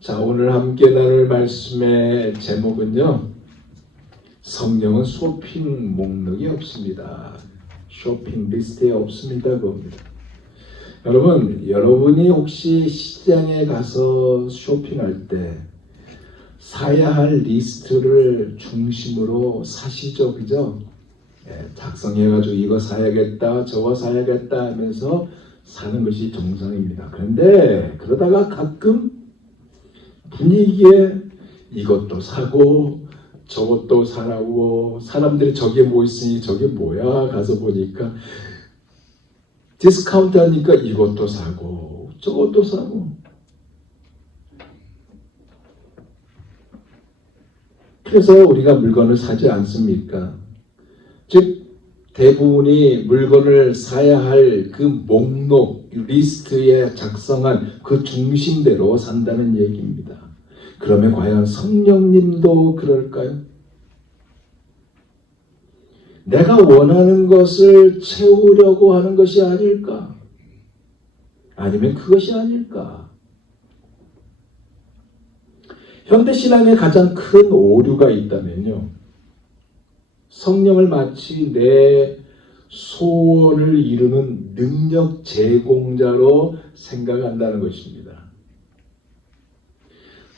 자, 오늘 함께 나눌 말씀의 제목은요, 성령은 쇼핑 목록이 없습니다. 쇼핑 리스트에 없습니다. 그겁니다. 여러분이 혹시 시장에 가서 쇼핑할 때 사야 할 리스트를 중심으로 사시죠, 그죠? 작성해가지고 이거 사야겠다, 저거 사야겠다 하면서 사는 것이 정상입니다. 그런데 그러다가 가끔 분위기에 이것도 사고 저것도 사라고, 사람들이 저게 뭐 있으니 저게 뭐야 가서 보니까 디스카운트 하니까 이것도 사고 저것도 사고. 그래서 우리가 물건을 사지 않습니까? 즉 대부분이 물건을 사야 할 그 목록, 리스트에 작성한 그 중심대로 산다는 얘기입니다. 그러면 과연 성령님도 그럴까요? 내가 원하는 것을 채우려고 하는 것이 아닐까? 아니면 그것이 아닐까? 현대신앙에 가장 큰 오류가 있다면요, 성령을 마치 내 소원을 이루는 능력 제공자로 생각한다는 것입니다.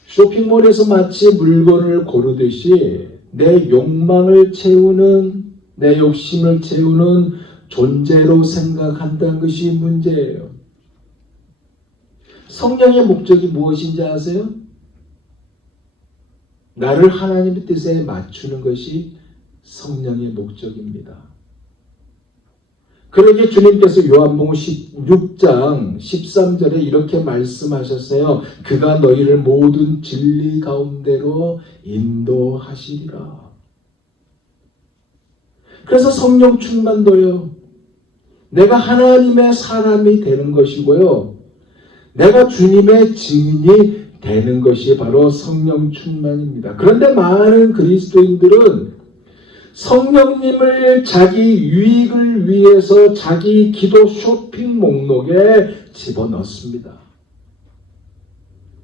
쇼핑몰에서 마치 물건을 고르듯이 내 욕망을 채우는, 내 욕심을 채우는 존재로 생각한다는 것이 문제예요. 성령의 목적이 무엇인지 아세요? 나를 하나님의 뜻에 맞추는 것이 성령의 목적입니다. 그러기에 주님께서 요한복음 16장 13절에 이렇게 말씀하셨어요. 그가 너희를 모든 진리 가운데로 인도하시리라. 그래서 성령 충만도요, 내가 하나님의 사람이 되는 것이고요, 내가 주님의 증인이 되는 것이 바로 성령 충만입니다. 그런데 많은 그리스도인들은 성령님을 자기 유익을 위해서 자기 기도 쇼핑 목록에 집어넣습니다.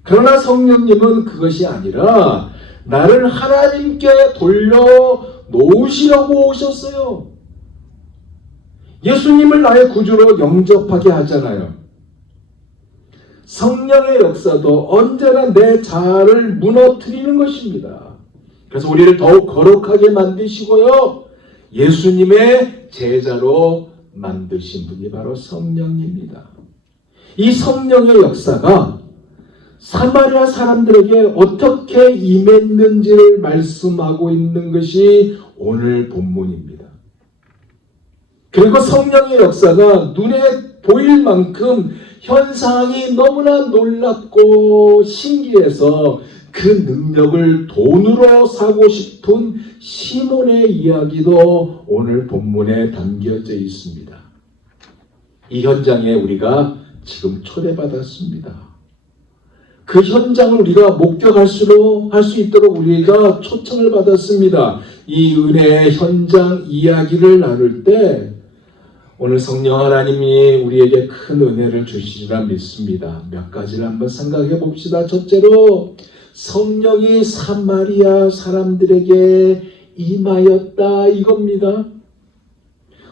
그러나 성령님은 그것이 아니라 나를 하나님께 돌려놓으시려고 오셨어요. 예수님을 나의 구주로 영접하게 하잖아요. 성령의 역사도 언제나 내 자아를 무너뜨리는 것입니다. 그래서 우리를 더욱 거룩하게 만드시고요, 예수님의 제자로 만드신 분이 바로 성령입니다. 이 성령의 역사가 사마리아 사람들에게 어떻게 임했는지를 말씀하고 있는 것이 오늘 본문입니다. 그리고 성령의 역사가 눈에 보일 만큼 현상이 너무나 놀랍고 신기해서 그 능력을 돈으로 사고 싶은 시몬의 이야기도 오늘 본문에 담겨져 있습니다. 이 현장에 우리가 지금 초대받았습니다. 그 현장을 우리가 목격할 수 있도록 우리가 초청을 받았습니다. 이 은혜의 현장 이야기를 나눌 때 오늘 성령 하나님이 우리에게 큰 은혜를 주시리라 믿습니다. 몇 가지를 한번 생각해 봅시다. 첫째로 성령이 사마리아 사람들에게 임하였다, 이겁니다.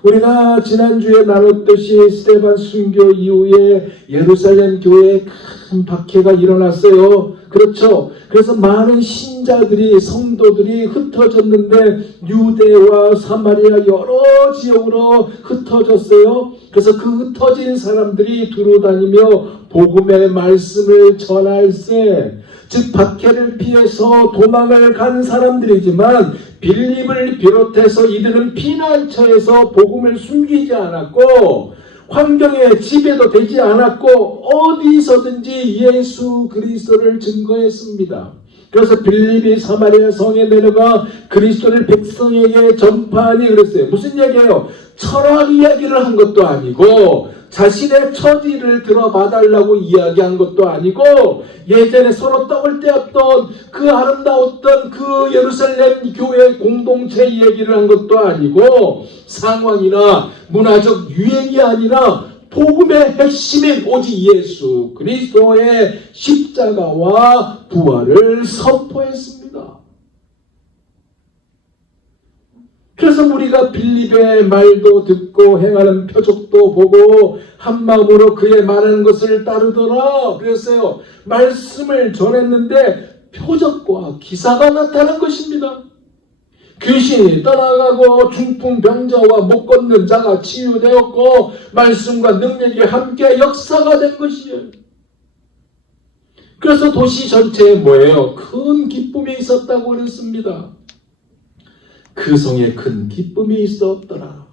우리가 지난주에 나눴듯이 스데반 순교 이후에 예루살렘 교회에 큰 박해가 일어났어요. 그렇죠. 그래서 많은 신자들이, 성도들이 흩어졌는데 유대와 사마리아 여러 지역으로 흩어졌어요. 그래서 그 흩어진 사람들이 두루다니며 복음의 말씀을 전할세, 즉 박해를 피해서 도망을 간 사람들이지만 빌립을 비롯해서 이들은 피난처에서 복음을 숨기지 않았고 환경에 지배도 되지 않았고 어디서든지 예수 그리스도를 증거했습니다. 그래서 빌립이 사마리아 성에 내려가 그리스도를 백성에게 전파하니 그랬어요. 무슨 얘기예요? 철학 이야기를 한 것도 아니고 자신의 처지를 들어봐달라고 이야기한 것도 아니고 예전에 서로 떡을 떼었던 그 아름다웠던 그 예루살렘 교회 공동체 얘기를 한 것도 아니고 상황이나 문화적 유행이 아니라 복음의 핵심인 오직 예수 그리스도의 십자가와 부활을 선포했습니다. 그래서 우리가 빌립의 말도 듣고 행하는 표적도 보고 한마음으로 그의 말하는 것을 따르더라 그랬어요. 말씀을 전했는데 표적과 기사가 나타난 것입니다. 귀신이 떠나가고 중풍병자와 못 걷는 자가 치유되었고 말씀과 능력이 함께 역사가 된 것이에요. 그래서 도시 전체에 뭐예요? 큰 기쁨이 있었다고 그랬습니다. 그 성에 큰 기쁨이 있었더라.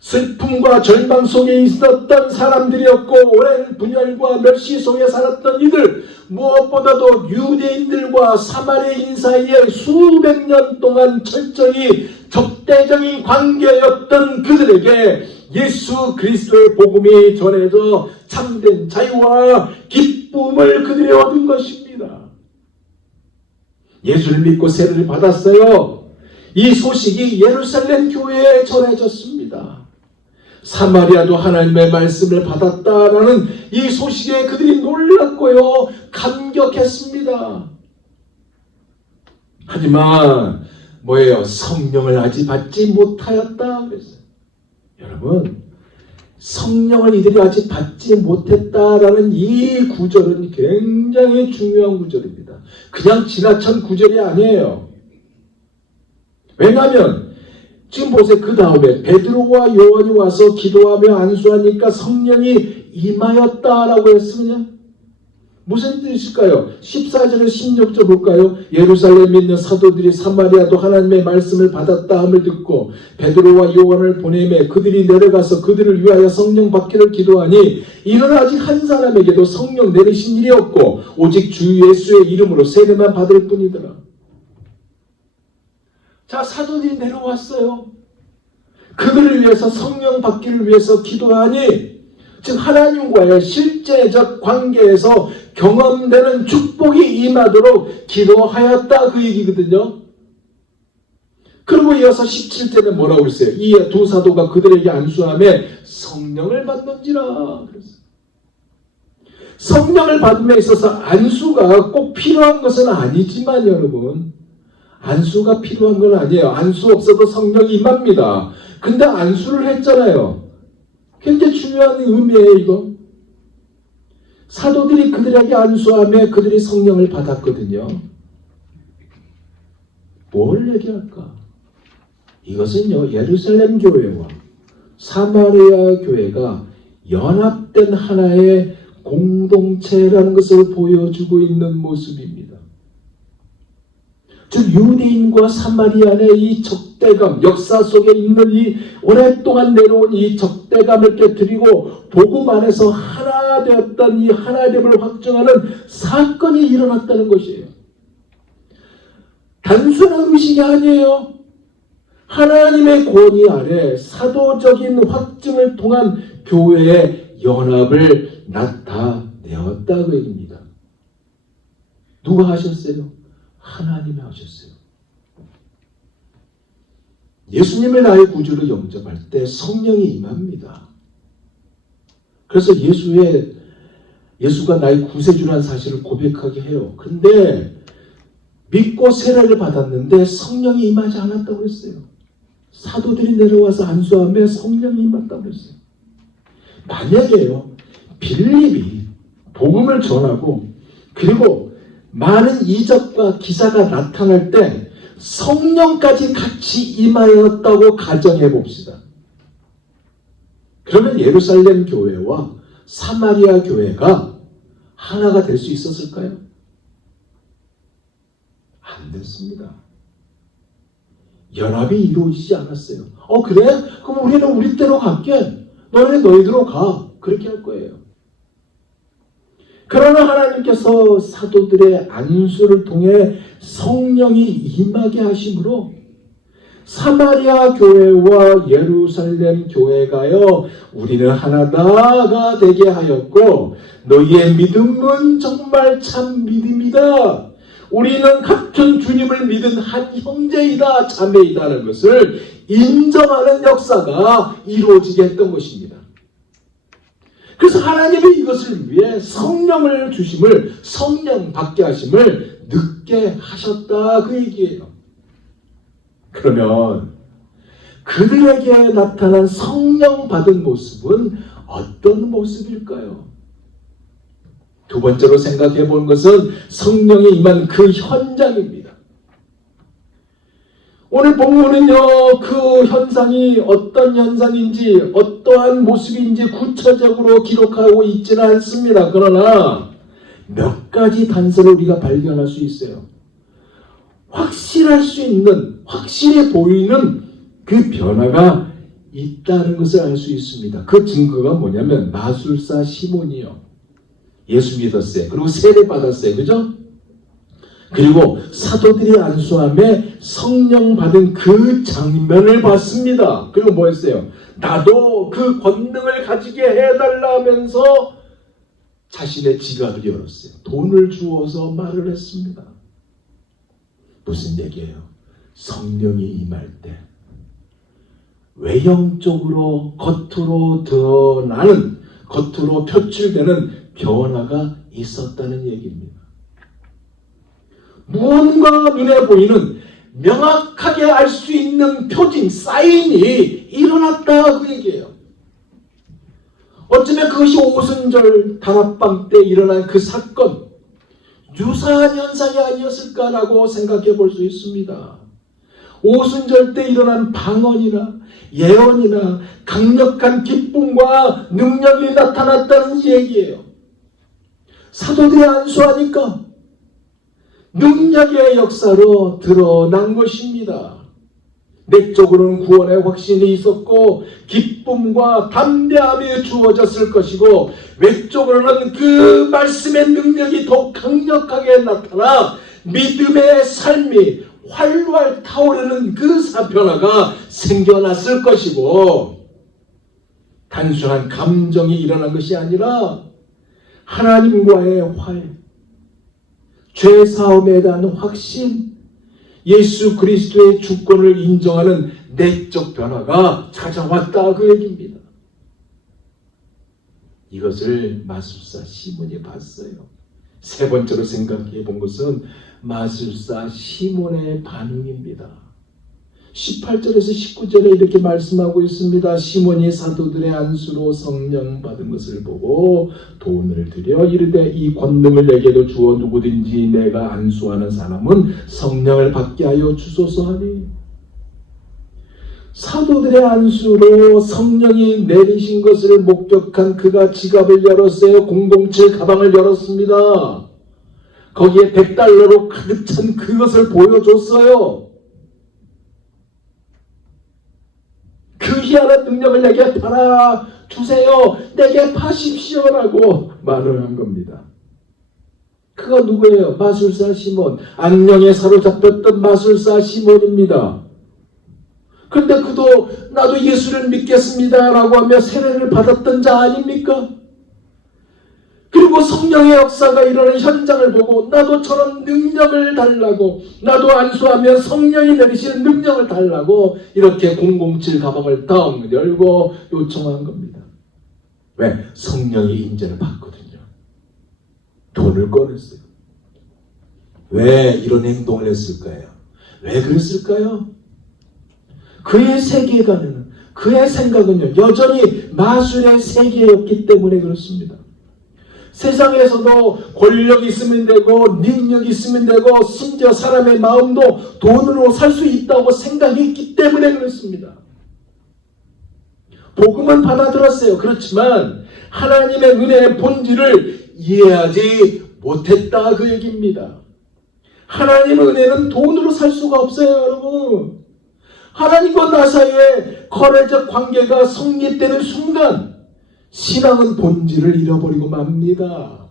슬픔과 절망 속에 있었던 사람들이었고 오랜 분열과 멸시 속에 살았던 이들, 무엇보다도 유대인들과 사마리아인 사이에 수백 년 동안 철저히 적대적인 관계였던 그들에게 예수 그리스도의 복음이 전해져 참된 자유와 기쁨을 그들이 얻은 것입니다. 예수를 믿고 세례를 받았어요. 이 소식이 예루살렘 교회에 전해졌습니다. 사마리아도 하나님의 말씀을 받았다라는 이 소식에 그들이 놀랐고요. 감격했습니다. 하지만 뭐예요? 성령을 아직 받지 못하였다 그랬어요. 여러분, 성령을 이들이 아직 받지 못했다라는 이 구절은 굉장히 중요한 구절입니다. 그냥 지나친 구절이 아니에요. 왜냐하면 지금 보세요. 그 다음에 베드로와 요한이 와서 기도하며 안수하니까 성령이 임하였다라고 했으면요. 무슨 뜻일까요? 14절에 16절 볼까요? 예루살렘에 있는 사도들이 사마리아도 하나님의 말씀을 받았다 함을 듣고 베드로와 요한을 보내매 그들이 내려가서 그들을 위하여 성령 받기를 기도하니 이는 아직 한 사람에게도 성령 내리신 일이 없고 오직 주 예수의 이름으로 세례만 받을 뿐이더라. 자, 사도들이 내려왔어요. 그들을 위해서 성령 받기를 위해서 기도하니 즉 하나님과의 실제적 관계에서 경험되는 축복이 임하도록 기도하였다 그 얘기거든요. 그리고 이어서 17절에 뭐라고 그랬어요? 이에 두 사도가 그들에게 안수하며 성령을 받는지라 그랬어요. 성령을 받음에 있어서 안수가 꼭 필요한 것은 아니지만 여러분, 안수가 필요한 건 아니에요. 안수 없어도 성령이 임합니다. 근데 안수를 했잖아요. 굉장히 중요한 의미예요, 이거. 사도들이 그들에게 안수하며 그들이 성령을 받았거든요. 뭘 얘기할까? 이것은요, 예루살렘 교회와 사마리아 교회가 연합된 하나의 공동체라는 것을 보여주고 있는 모습입니다. 즉 유대인과 사마리아의 이 적대감, 역사 속에 있는 이 오랫동안 내려온 이 적대감을 깨뜨리고 복음 안에서 하나 되었던 이 하나됨을 확증하는 사건이 일어났다는 것이에요. 단순한 의식이 아니에요. 하나님의 권위 아래 사도적인 확증을 통한 교회의 연합을 나타내었다고 얘기입니다. 누가 하셨어요? 하나님이 하셨어요. 예수님을 나의 구주로 영접할 때 성령이 임합니다. 그래서 예수가 나의 구세주라는 사실을 고백하게 해요. 근데 믿고 세례를 받았는데 성령이 임하지 않았다고 했어요. 사도들이 내려와서 안수하며 성령이 임했다고 했어요. 만약에요, 빌립이 복음을 전하고 그리고 많은 이적과 기사가 나타날 때 성령까지 같이 임하였다고 가정해 봅시다. 그러면 예루살렘 교회와 사마리아 교회가 하나가 될 수 있었을까요? 안 됐습니다. 연합이 이루어지지 않았어요. 그래? 그럼 우리는 우리 때로 갈게. 너희는 너희대로 가. 그렇게 할 거예요. 그러나 하나님께서 사도들의 안수를 통해 성령이 임하게 하심으로 사마리아 교회와 예루살렘 교회가요, 우리는 하나다가 되게 하였고 너희의 믿음은 정말 참 믿음이다. 우리는 같은 주님을 믿은 한 형제이다, 자매이다는 것을 인정하는 역사가 이루어지게 했던 것입니다. 그래서 하나님이 이것을 위해 성령을 주심을, 성령 받게 하심을 늦게 하셨다 그 얘기예요. 그러면 그들에게 나타난 성령 받은 모습은 어떤 모습일까요? 두 번째로 생각해 본 것은 성령이 임한 그 현장입니다. 오늘 본문은요, 그 현상이 어떤 현상인지, 어떠한 모습인지 구체적으로 기록하고 있지는 않습니다. 그러나 몇 가지 단서를 우리가 발견할 수 있어요. 확실할 수 있는, 확실해 보이는 그 변화가 있다는 것을 알 수 있습니다. 그 증거가 뭐냐면 마술사 시몬이요. 예수 믿었어요. 그리고 세례 받았어요. 그죠? 그리고 사도들이 안수함에 성령 받은 그 장면을 봤습니다. 그리고 뭐 했어요? 나도 그 권능을 가지게 해달라 하면서 자신의 지갑을 열었어요. 돈을 주어서 말을 했습니다. 무슨 얘기예요? 성령이 임할 때 외형적으로 겉으로 드러나는, 겉으로 표출되는 변화가 있었다는 얘기입니다. 무언가 눈에 보이는 명확하게 알 수 있는 표징, 사인이 일어났다 그 얘기예요. 어쩌면 그것이 오순절 다락방 때 일어난 그 사건, 유사한 현상이 아니었을까라고 생각해 볼 수 있습니다. 오순절 때 일어난 방언이나 예언이나 강력한 기쁨과 능력이 나타났다는 얘기예요. 사도들이 안수하니까 능력의 역사로 드러난 것입니다. 내적으로는 구원의 확신이 있었고 기쁨과 담대함이 주어졌을 것이고, 외적으로는 그 말씀의 능력이 더 강력하게 나타나 믿음의 삶이 활활 타오르는 그 변화가 생겨났을 것이고, 단순한 감정이 일어난 것이 아니라 하나님과의 죄사함에 대한 확신, 예수 그리스도의 주권을 인정하는 내적 변화가 찾아왔다 그 얘기입니다. 이것을 마술사 시몬이 봤어요. 세 번째로 생각해 본 것은 마술사 시몬의 반응입니다. 18절에서 19절에 이렇게 말씀하고 있습니다. 시몬이 사도들의 안수로 성령 받은 것을 보고 돈을 들여 이르되 이 권능을 내게도 주어 누구든지 내가 안수하는 사람은 성령을 받게 하여 주소서 하니, 사도들의 안수로 성령이 내리신 것을 목격한 그가 지갑을 열었어요. 007 가방을 열었습니다. 거기에 $100로 가득 찬 그것을 보여줬어요. 그 희한한 능력을 내게 팔아 주세요. 내게 파십시오라고 말을 한 겁니다. 그가 누구예요? 마술사 시몬. 악령에 사로잡혔던 마술사 시몬입니다. 그런데 그도 나도 예수를 믿겠습니다라고 하며 세례를 받았던 자 아닙니까? 그리고 성령의 역사가 일어나는 현장을 보고 나도 저런 능력을 달라고, 나도 안수하면 성령이 내리시는 능력을 달라고 이렇게 007 가방을 딱 열고 요청한 겁니다. 왜? 성령이 인재를 받거든요. 돈을 꺼냈어요. 왜 이런 행동을 했을까요? 왜 그랬을까요? 그의 세계관에는, 그의 생각은요, 여전히 마술의 세계였기 때문에 그렇습니다. 세상에서도 권력이 있으면 되고 능력이 있으면 되고 심지어 사람의 마음도 돈으로 살 수 있다고 생각했기 때문에 그렇습니다. 복음은 받아들었어요. 그렇지만 하나님의 은혜의 본질을 이해하지 못했다 그 얘기입니다. 하나님의 은혜는 돈으로 살 수가 없어요, 여러분. 하나님과 나 사이에 거래적 관계가 성립되는 순간 신앙은 본질을 잃어버리고 맙니다.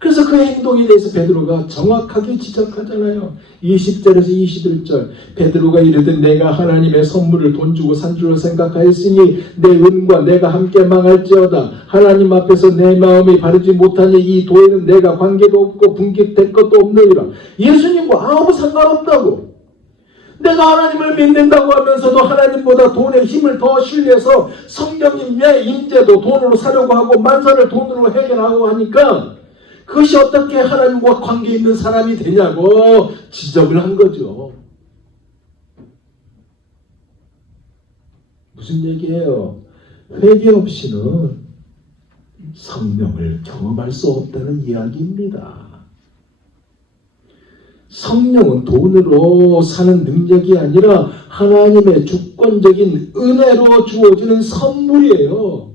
그래서 그 행동에 대해서 베드로가 정확하게 지적하잖아요. 20절에서 21절 베드로가 이르되 내가 하나님의 선물을 돈 주고 산 줄로 생각하였으니 내 은과 내가 함께 망할지어다. 하나님 앞에서 내 마음이 바르지 못하니 이 도에는 내가 관계도 없고 분깃될 것도 없느니라. 예수님과 아무 상관없다고. 내가 하나님을 믿는다고 하면서도 하나님보다 돈에 힘을 더 신뢰해서 성령님의 임재도 돈으로 사려고 하고 만사를 돈으로 해결하고 하니까 그것이 어떻게 하나님과 관계 있는 사람이 되냐고 지적을 한 거죠. 무슨 얘기예요? 회개 없이는 성령을 경험할 수 없다는 이야기입니다. 성령은 돈으로 사는 능력이 아니라 하나님의 주권적인 은혜로 주어지는 선물이에요.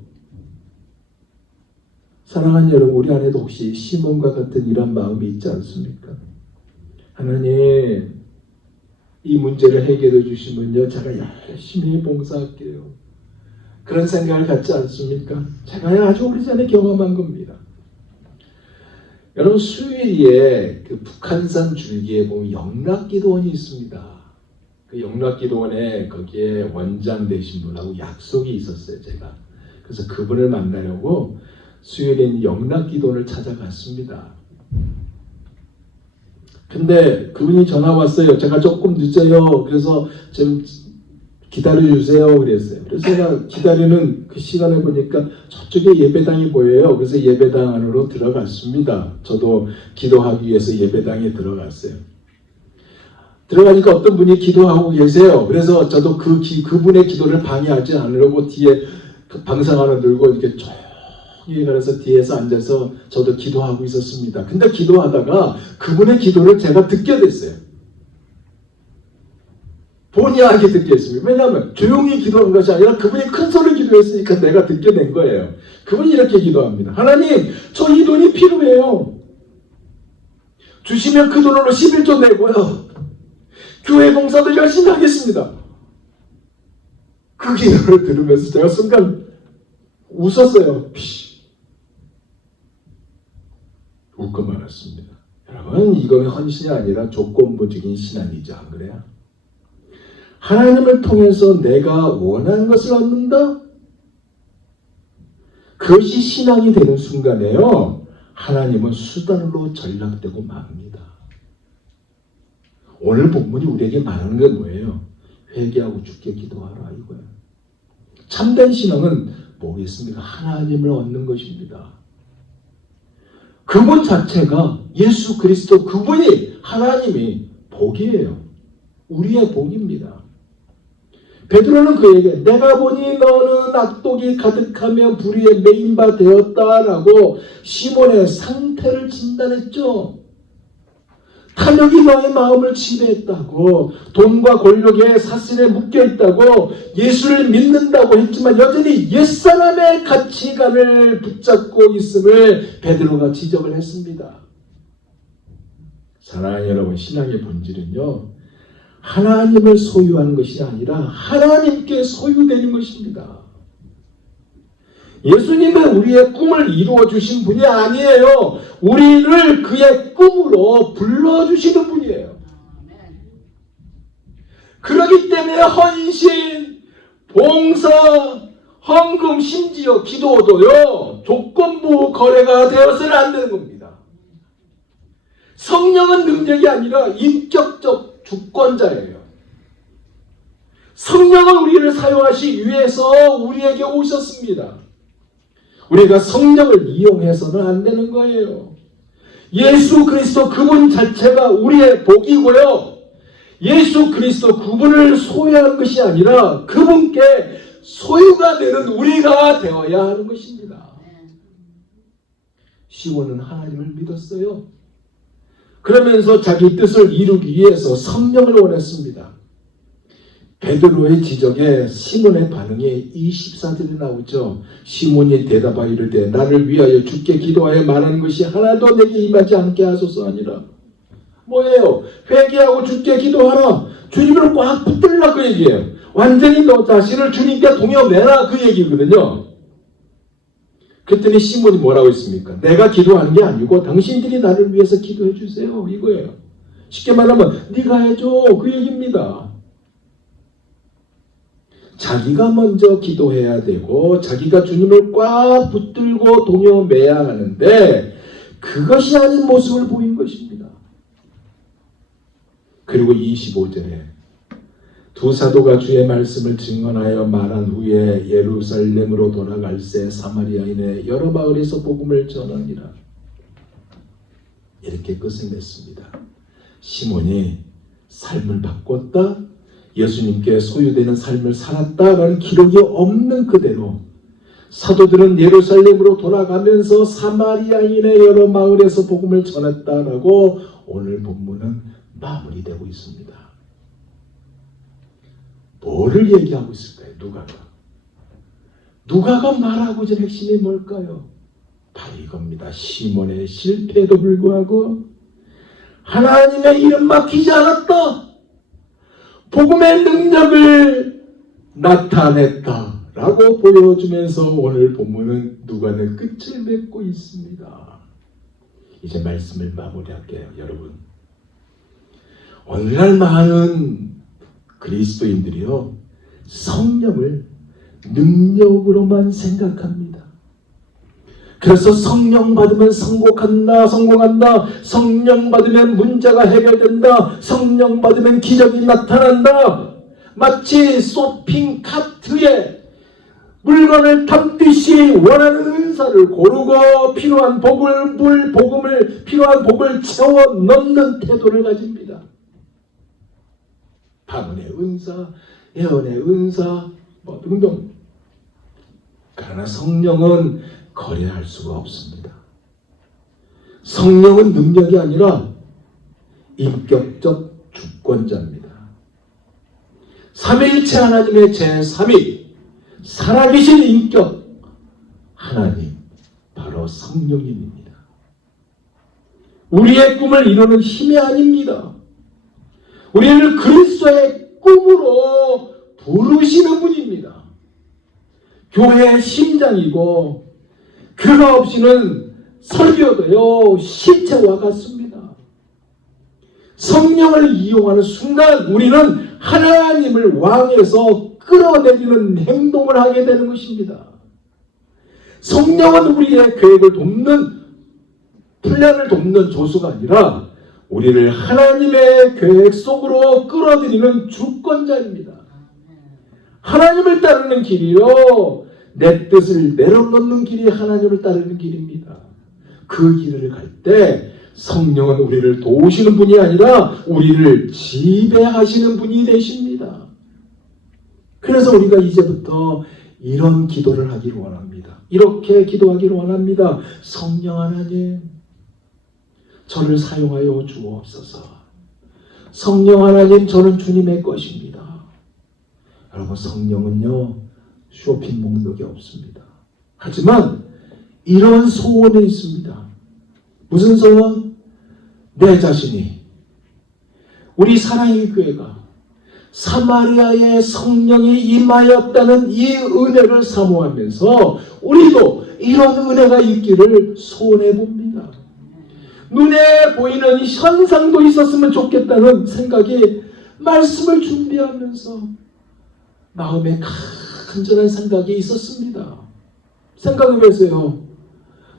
사랑하는 여러분, 우리 안에도 혹시 시몬과 같은 이런 마음이 있지 않습니까? 하나님, 이 문제를 해결해 주시면요, 제가 열심히 봉사할게요. 그런 생각을 갖지 않습니까? 제가 아주 오래전에 경험한 겁니다. 여러분, 수요일에 그 북한산 줄기에 보면 영락기도원이 있습니다. 그 영락기도원에 거기에 원장 되신 분하고 약속이 있었어요, 제가. 그래서 그분을 만나려고 수요일엔 영락기도원을 찾아갔습니다. 근데 그분이 전화 왔어요. 제가 조금 늦어요. 그래서 좀 기다려주세요. 그랬어요. 그래서 제가 기다리는 그 시간에 보니까 저쪽에 예배당이 보여요. 그래서 예배당 안으로 들어갔습니다. 저도 기도하기 위해서 예배당에 들어갔어요. 들어가니까 어떤 분이 기도하고 계세요. 그래서 저도 그분의 기도를 방해하지 않으려고 뒤에 그 방상안을 들고 이렇게 조용히 가서 뒤에서 앉아서 저도 기도하고 있었습니다. 근데 기도하다가 그분의 기도를 제가 듣게 됐어요. 본의 아니게 듣게 했습니다. 왜냐하면 조용히 기도한 것이 아니라 그분이 큰 소리 기도했으니까 내가 듣게 된 거예요. 그분이 이렇게 기도합니다. 하나님, 저 이 돈이 필요해요. 주시면 그 돈으로 11조 내고요. 교회 봉사도 열심히 하겠습니다. 그 기도를 들으면서 제가 순간 웃었어요. 웃고 말았습니다. 여러분, 이건 헌신이 아니라 조건부적인 신앙이죠. 안 그래요? 하나님을 통해서 내가 원하는 것을 얻는다? 그것이 신앙이 되는 순간에요, 하나님은 수단으로 전락되고 맙니다. 오늘 본문이 우리에게 말하는 건 뭐예요? 회개하고 주께 기도하라 이거예요. 참된 신앙은 뭐겠습니까? 하나님을 얻는 것입니다. 그분 자체가 예수 그리스도 그분이 하나님이 복이에요. 우리의 복입니다. 베드로는 그에게 내가 보니 너는 악독이 가득하며 불의에 매인 바 되었다라고 시몬의 상태를 진단했죠. 탐욕이 너의 마음을 지배했다고, 돈과 권력의 사슬에 묶여있다고, 예수를 믿는다고 했지만 여전히 옛사람의 가치관을 붙잡고 있음을 베드로가 지적을 했습니다. 사랑하는 여러분, 신앙의 본질은요, 하나님을 소유하는 것이 아니라 하나님께 소유되는 것입니다. 예수님은 우리의 꿈을 이루어주신 분이 아니에요. 우리를 그의 꿈으로 불러주시는 분이에요. 그렇기 때문에 헌신, 봉사, 헌금, 심지어 기도도요, 조건부 거래가 되어서는 안 되는 겁니다. 성령은 능력이 아니라 인격적 주권자예요. 성령은 우리를 사용하시기 위해서 우리에게 오셨습니다. 우리가 성령을 이용해서는 안 되는 거예요. 예수 그리스도 그분 자체가 우리의 복이고요. 예수 그리스도 그분을 소유하는 것이 아니라 그분께 소유가 되는 우리가 되어야 하는 것입니다. 시몬은 하나님을 믿었어요. 그러면서 자기 뜻을 이루기 위해서 성령을 원했습니다. 베드로의 지적에 시몬의 반응이 24절에 나오죠. 시몬이 대답하여 이르되 나를 위하여 주께 기도하여 말하는 것이 하나도 내게 임하지 않게 하소서 아니라. 뭐예요? 회개하고 주께 기도하라. 주님을 꽉 붙들라 그 얘기예요. 완전히 너 자신을 주님께 동여매라 그 얘기거든요. 그랬더니 시몬이 뭐라고 했습니까? 내가 기도하는 게 아니고 당신들이 나를 위해서 기도해 주세요 이거예요. 쉽게 말하면 네가 해줘 그 얘기입니다. 자기가 먼저 기도해야 되고 자기가 주님을 꽉 붙들고 동여매야 하는데 그것이 아닌 모습을 보인 것입니다. 그리고 25절에 두 사도가 주의 말씀을 증언하여 말한 후에 예루살렘으로 돌아갈새 사마리아인의 여러 마을에서 복음을 전하니라. 이렇게 끝을 냈습니다. 시몬이 삶을 바꿨다, 예수님께 소유되는 삶을 살았다라는 기록이 없는 그대로 사도들은 예루살렘으로 돌아가면서 사마리아인의 여러 마을에서 복음을 전했다라고 오늘 본문은 마무리되고 있습니다. 뭐를 얘기하고 있을까요? 누가가 말하고자 할 핵심이 뭘까요? 바로 이겁니다. 시몬의 실패에도 불구하고 하나님의 이름 막히지 않았다, 복음의 능력을 나타냈다라고 보여주면서 오늘 본문은 누가는 끝을 맺고 있습니다. 이제 말씀을 마무리할게요. 여러분, 오늘날 많은 그리스도인들이요, 성령을 능력으로만 생각합니다. 그래서 성령 받으면 성공한다, 성령 받으면 문제가 해결된다, 성령 받으면 기적이 나타난다. 마치 쇼핑 카트에 물건을 담듯이 원하는 은사를 고르고 필요한 복을 채워 넣는 태도를 가집니다. 방언의 은사, 예언의 은사 등등. 그러나 성령은 거래할 수가 없습니다. 성령은 능력이 아니라 인격적 주권자입니다. 삼위일체 하나님의 제3위 살아계신 인격 하나님, 바로 성령님입니다. 우리의 꿈을 이루는 힘이 아닙니다. 우리를 그리스도의 꿈으로 부르시는 분입니다. 교회의 심장이고 그가 없이는 설교도요 시체와 같습니다. 성령을 이용하는 순간 우리는 하나님을 왕에서 끌어내리는 행동을 하게 되는 것입니다. 성령은 우리의 계획을 돕는, 플랜을 돕는 조수가 아니라 우리를 하나님의 계획 속으로 끌어들이는 주권자입니다. 하나님을 따르는 길이요, 내 뜻을 내려놓는 길이 하나님을 따르는 길입니다. 그 길을 갈 때 성령은 우리를 도우시는 분이 아니라 우리를 지배하시는 분이 되십니다. 그래서 우리가 이제부터 이런 기도를 하기를 원합니다. 이렇게 기도하기를 원합니다. 성령 하나님, 저를 사용하여 주옵소서. 성령 하나님, 저는 주님의 것입니다. 여러분, 성령은요 쇼핑 목록이 없습니다. 하지만 이런 소원이 있습니다. 무슨 소원? 내 자신이, 우리 사랑의 교회가 사마리아의 성령이 임하였다는 이 은혜를 사모하면서 우리도 이런 은혜가 있기를 소원해 봅니다. 눈에 보이는 현상도 있었으면 좋겠다는 생각이 말씀을 준비하면서 마음에 간절한 생각이 있었습니다. 생각해 보세요.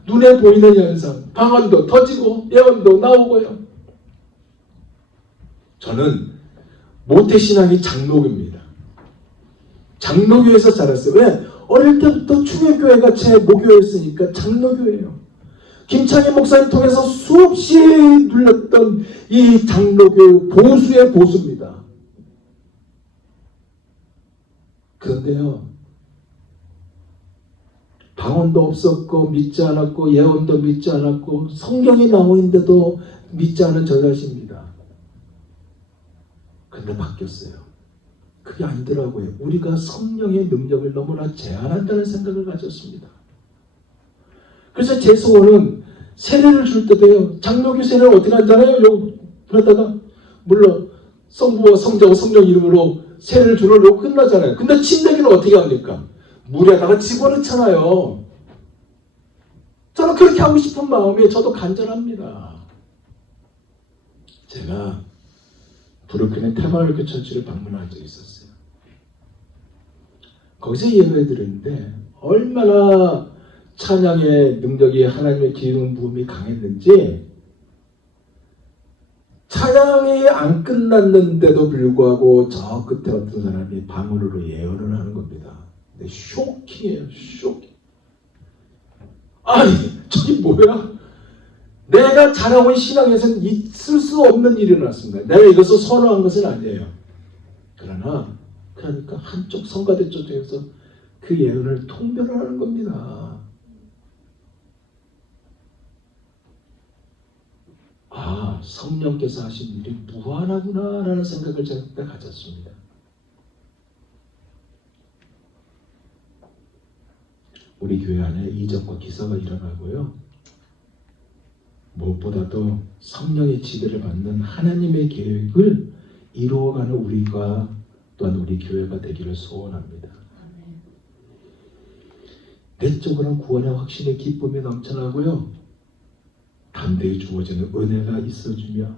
눈에 보이는 현상, 방언도 터지고 예언도 나오고요. 저는 모태신앙이 장로교입니다. 장로교에서 자랐어요. 왜? 어릴 때부터 충현교회가 제 모교였으니까 장로교예요. 김창희 목사님 통해서 수없이 눌렸던 이 장로교 보수의 보수입니다. 그런데요, 방언도 없었고 믿지 않았고 예언도 믿지 않았고 성경이 나오는데도 믿지 않은 저 자신입니다. 근데 바뀌었어요. 그게 아니더라고요. 우리가 성령의 능력을 너무나 제한한다는 생각을 가졌습니다. 그래서 제 소원은 세례를 줄 때도요, 장로교 세례를 어떻게 하잖아요. 그러다가 물론 성부와 성자와 성령 이름으로 세례를 주려고 끝나잖아요. 근데 침례기를 어떻게 합니까? 물에다가 집어넣잖아요. 저는 그렇게 하고 싶은 마음에 저도 간절합니다. 제가 브루클린 테마르크 처치를 방문한 적이 있었어요. 거기서 예배를 드렸는데 얼마나 찬양의 능력이, 하나님의 기름 부음이 강했는지 찬양이 안 끝났는데도 불구하고 저 끝에 어떤 사람이 방언으로 예언을 하는 겁니다. 근데 쇼킹해요. 쇼킹. 아니 저게 뭐야? 내가 자라온 신앙에서는 있을 수 없는 일이 일어났습니다. 내가 이것을 선호한 것은 아니에요. 그러니까 한쪽 성가대 쪽에서 그 예언을 통변하는 겁니다. 아, 성령께서 하신 일이 무한하구나 라는 생각을 제가 가졌습니다. 우리 교회 안에 이적과 기사가 일어나고요. 무엇보다도 성령의 지배를 받는 하나님의 계획을 이루어가는 우리가 또한 우리 교회가 되기를 소원합니다. 내적으로는 구원의 확신의 기쁨이 넘쳐나고요. 담대히 주어지는 은혜가 있어주며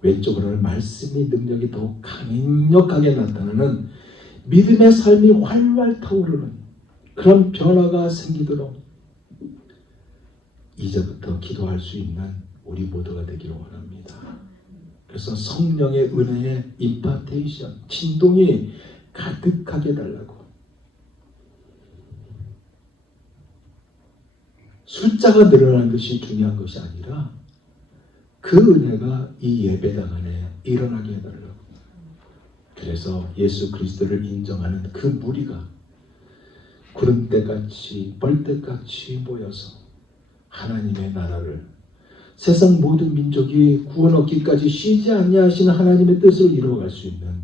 외적으로는 말씀의 능력이 더욱 강력하게 나타나는 믿음의 삶이 활활 타오르는 그런 변화가 생기도록 이제부터 기도할 수 있는 우리 모두가 되기를 원합니다. 그래서 성령의 은혜의 임파테이션, 진동이 가득하게 달라고. 숫자가 늘어나는 것이 중요한 것이 아니라 그 은혜가 이 예배당 안에 일어나게 해달라고. 그래서 예수 그리스도를 인정하는 그 무리가 구름대같이 벌떼같이 모여서 하나님의 나라를 세상 모든 민족이 구원 얻기까지 쉬지 아니하시는 하나님의 뜻을 이루어갈 수 있는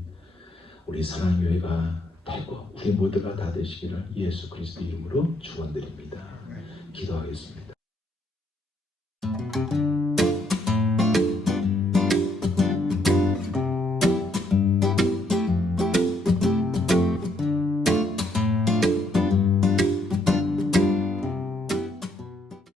우리 사랑교회가 되고 우리 모두가 다 되시기를 예수 그리스도 이름으로 축원드립니다. 기도하겠습니다.